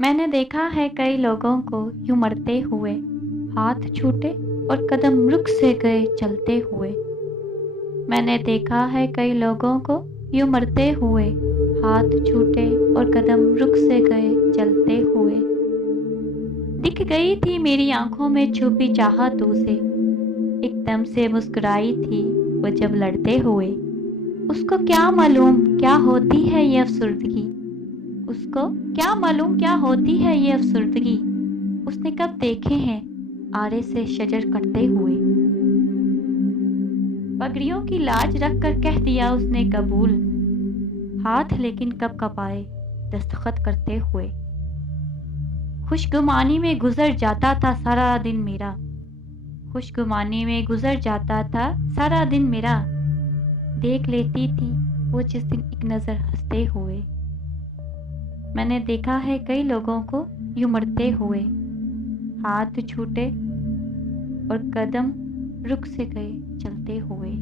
میں نے دیکھا ہے کئی لوگوں کو یوں مرتے ہوئے، ہاتھ چھوٹے اور قدم رک سے گئے چلتے ہوئے۔ میں نے دیکھا ہے کئی لوگوں کو یوں مرتے ہوئے، ہاتھ چھوٹے اور قدم رک سے گئے چلتے ہوئے۔ دکھ گئی تھی میری آنکھوں میں چھپی چاہت اسے، ایک دم سے مسکرائی تھی وہ جب لڑتے ہوئے۔ اس کو کیا معلوم کیا ہوتی ہے یہ افسردگی، اس کو کیا معلوم کیا ہوتی ہے یہ افسردگی، اس نے کب دیکھے ہیں آرے سے شجر کٹتے ہوئے۔ پگڑیوں کی لاج رکھ کر کہہ دیا اس نے قبول، ہاتھ لیکن کب کپائے دستخط کرتے ہوئے۔ خوش گمانی میں گزر جاتا تھا سارا دن میرا، خوش گمانی میں گزر جاتا تھا سارا دن میرا، دیکھ لیتی تھی وہ جس دن ایک نظر ہنستے ہوئے۔ میں نے دیکھا ہے کئی لوگوں کو یوں مرتے ہوئے، ہاتھ چھوٹے اور قدم رک سے گئے چلتے ہوئے۔